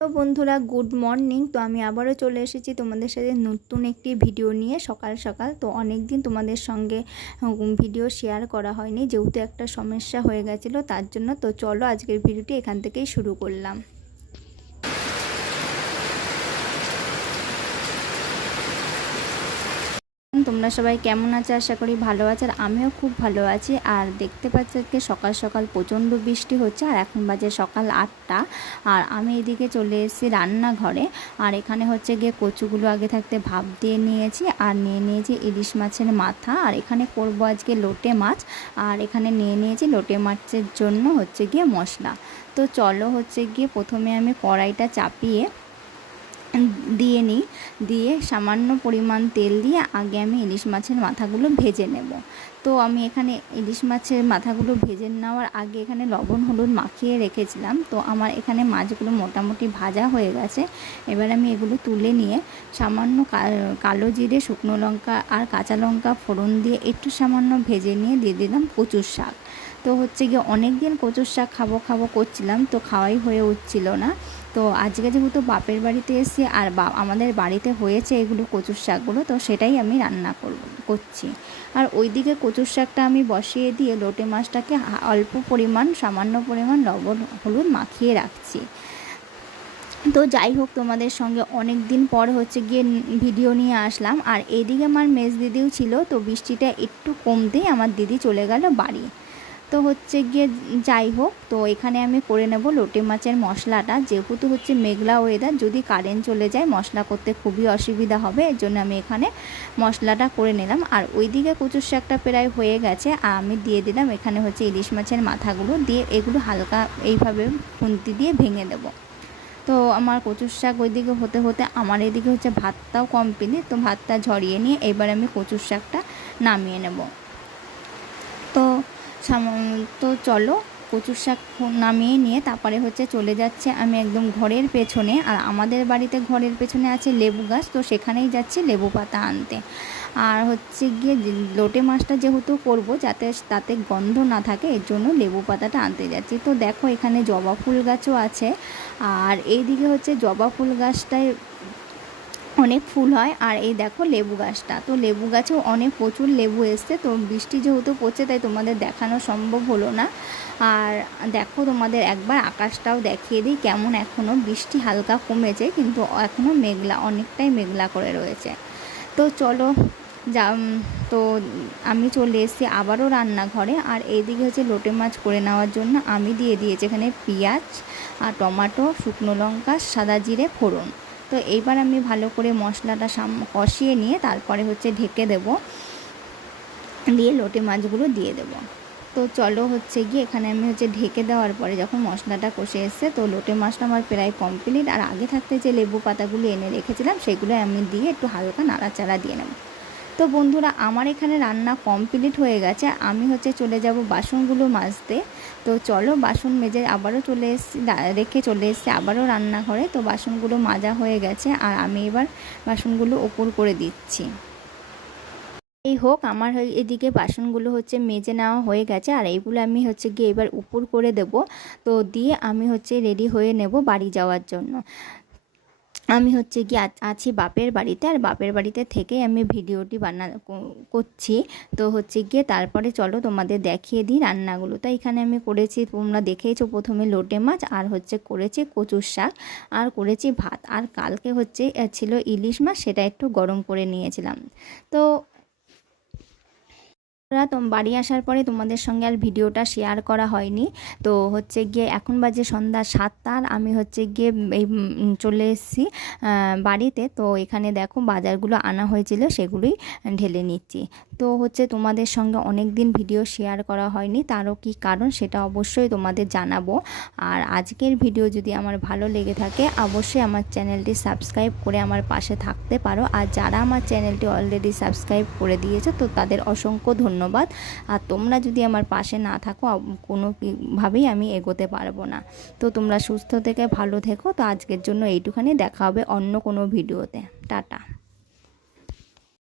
তো বন্ধুরা good morning. তো আমি আবারও চলে এসেছি তোমাদের সাথে নতুন একটি ভিডিও নিয়ে সকাল সকাল। তো অনেক দিন তোমাদের সঙ্গে ভিডিও শেয়ার করা হয়নি, যেহেতু একটা সমস্যা হয়ে গেছিলো তার জন্য। তো চলো আজকের ভিডিওটি এখান থেকেই শুরু করলাম। তোমরা সবাই কেমন আছো? আশা করি ভালো আছো, আর আমিও খুব ভালো আছি। আর দেখতে পাচ্ছি আজকে সকাল সকাল প্রচণ্ড বৃষ্টি হচ্ছে, আর এখন বাজে সকাল 8টা। আর আমি এদিকে চলে এসেছি রান্নাঘরে। আর এখানে হচ্ছে গিয়ে কচুগুলো আগে থাকতে ভাপ দিয়ে নিয়েছি, আর নিয়ে নিয়েছি ইলিশ মাছের মাথা। আর এখানে করব আজকে লোটে মাছ। আর এখানে নিয়ে নিয়েছি লোটে মাছের জন্য হচ্ছে গিয়ে মশলা। তো চলো হচ্ছে গিয়ে প্রথমে আমি কড়াইটা চাপিয়ে দিয়ে নিই। দিয়ে সামান্য পরিমাণ তেল দিয়ে আগে আমি ইলিশ মাছের মাথাগুলো ভেজে নেব। তো আমি এখানে ইলিশ মাছের মাথাগুলো ভেজে নেওয়ার আগে এখানে লবণ হলুদ মাখিয়ে রেখেছিলাম। তো আমার এখানে মাছগুলো মোটামুটি ভাজা হয়ে গেছে। এবার আমি এগুলো তুলে নিয়ে সামান্য কালো জিরে, শুকনো লঙ্কা আর কাঁচা লঙ্কা ফোড়ন দিয়ে একটু সামান্য ভেজে নিয়ে দিয়ে দিলাম কচুর শাক। তো হচ্ছে গিয়ে অনেক দিন কচুর শাক খাবো করছিলাম, তো খাওয়াই হয়ে উঠছিল না। তো আজকে যেহেতু বাপের বাড়িতে এসেছি আর আমাদের বাড়িতে হয়েছে এগুলো কচুর শাকগুলো, তো সেটাই আমি রান্না করছি। আর ওইদিকে কচুর শাকটা আমি বসিয়ে দিয়ে লোটে মাছটাকে অল্প পরিমাণ সামান্য পরিমাণ লবণ হলুদ মাখিয়ে রাখছি। তো যাই হোক, তোমাদের সঙ্গে অনেক দিন পর হচ্ছে গিয়ে ভিডিও নিয়ে আসলাম। আর এইদিকে আমার মেজ দিদিও ছিল, তো বৃষ্টিটা একটু কমতেই আমার দিদি চলে গেল বাড়ি। তো হচ্ছে গিয়ে যাই হোক, তো এখানে আমি করে নেব লোটে মাছের মশলাটা। যেহেতু হচ্ছে মেঘলা ওয়েদার, যদি কারেন্ট চলে যায় মশলা করতে খুবই অসুবিধা হবে, এর জন্য আমি এখানে মশলাটা করে নিলাম। আর ওইদিকে কচুর শাকটা প্রায় হয়ে গেছে, আর আমি দিয়ে দিলাম এখানে হচ্ছে ইলিশ মাছের মাথাগুলো দিয়ে এগুলো হালকা এইভাবে খুন্তি দিয়ে ভেঙে দেব। তো আমার কচুর শাক ওইদিকে হতে হতে আমার এদিকে হচ্ছে ভাতটাও কমপ্লিট। তো ভাতটা ঝরিয়ে নিয়ে এবার আমি কচুর শাকটা নামিয়ে নেব। তো তো চলো কচুর শাক নামিয়ে নিয়ে তারপরে হচ্ছে চলে যাচ্ছে আমি একদম ঘরের পেছনে। আর আমাদের বাড়িতে ঘরের পেছনে আছে লেবু গাছ, তো সেখানেই যাচ্ছি লেবু পাতা আনতে। আর হচ্ছে গিয়ে লোটে মাছটা যেহেতু করব যাতে তাতে গন্ধ না থাকে, এর জন্য লেবু পাতাটা আনতে যাচ্ছি। তো দেখো এখানে জবা ফুল গাছও আছে, আর এইদিকে হচ্ছে জবা ফুল গাছটায় অনেক ফুল হয়। আর এই দেখো লেবু গাছটা, তো লেবু গাছেও প্রচুর লেবু এসছে। তো বৃষ্টি যেহেতু পড়ছে তাই তোমাদের দেখানো সম্ভব হলো না। আর দেখো তোমাদের একবার আকাশটাও দেখিয়ে দিই কেমন, এখনও বৃষ্টি হালকা কমেছে কিন্তু এখনও মেঘলা, অনেকটাই মেঘলা করে রয়েছে। তো চলো তো আমি চলে এসেছি আবারও রান্নাঘরে। আর এইদিকে হচ্ছে লোটে মাছ করে নেওয়ার জন্য আমি দিয়ে দিয়েছি এখানে পেঁয়াজ আর টমেটো, শুকনো লঙ্কা, সাদা জিরে ফোড়ন। তো এইবার আমি ভালো করে মশলাটা কষিয়ে নিয়ে তারপরে হচ্ছে ঢেকে দেব, দিয়ে লোটে মাছগুলো দিয়ে দেব। তো চলো হচ্ছে গিয়ে এখানে আমি হচ্ছে ঢেকে দেওয়ার পরে যখন মশলাটা কষে এসছে, তো লোটে মাছটা আমার প্রায় কমপ্লিট। আর আগে থাকতে যে লেবু পাতাগুলো এনে রেখেছিলাম সেগুলো আমি দিয়ে একটু হালকা নাড়াচাড়া দিয়ে নেব। তো বন্ধুরা আমার এখানে রান্না কমপ্লিট হয়ে গেছে, আমি হচ্ছে চলে যাব বাসনগুলো মাজতে। তো চলো বাসন মেজে আবারও রেখে চলে এসেছি আবারও রান্নাঘরে। তো বাসনগুলো মাজা হয়ে গেছে, আর আমি এবার বাসনগুলো ওপর করে দিচ্ছি। এই হোক, আমার এদিকে বাসনগুলো হচ্ছে মেজে নেওয়া হয়ে গেছে, আর এইগুলো আমি হচ্ছে গিয়ে এবার উপর করে দেব। তো দিয়ে আমি হচ্ছে রেডি হয়ে নেব বাড়ি যাওয়ার জন্য। আমি হচ্ছে গিয়ে আছি বাপের বাড়িতে, আর বাপের বাড়িতে থেকেই আমি ভিডিওটি করছি। তো হচ্ছে গিয়ে তারপরে চলো তোমাদের দেখিয়ে দিই রান্নাগুলো। তো এখানে আমি করেছি, তোমরা দেখেইছো, প্রথমে লোটে মাছ, আর হচ্ছে করেছি কচুর শাক, আর করেছি ভাত। আর কালকে হচ্ছে ছিল ইলিশ মাছ, সেটা একটু গরম করে নিয়েছিলাম। তো বাড়ি আসার পরে তোমাদের সঙ্গে আর ভিডিওটা শেয়ার করা হয়নি। তো হচ্ছে গিয়ে এখন বাজে সন্ধ্যা 7টা, আর আমি হচ্ছে গিয়ে এই চলে এসেছি বাড়িতে। তো এখানে দেখো বাজারগুলো আনা হয়েছিল সেগুলোই ঢেলে নিচ্ছি। তো হচ্ছে তোমাদের সঙ্গে অনেক দিন ভিডিও শেয়ার করা হয়নি, তারও কি কারণ সেটা অবশ্যই তোমাদের জানাবো। আর আজকের ভিডিও যদি আমার ভালো লেগে থাকে অবশ্যই আমার চ্যানেলটি সাবস্ক্রাইব করে আমার পাশে থাকতে পারো। আর যারা আমার চ্যানেলটি অলরেডি সাবস্ক্রাইব করে দিয়েছে তো তাদের অসংখ্য ধন্যবাদ। আর তোমরা যদি আমার পাশে না থাকো কোনোভাবেই আমি এগোতে পারবো না। তো তোমরা সুস্থ থেকে ভালো থেকো। তো আজকের জন্য এইটুখানি, দেখা হবে অন্য কোনো ভিডিওতে। টাটা।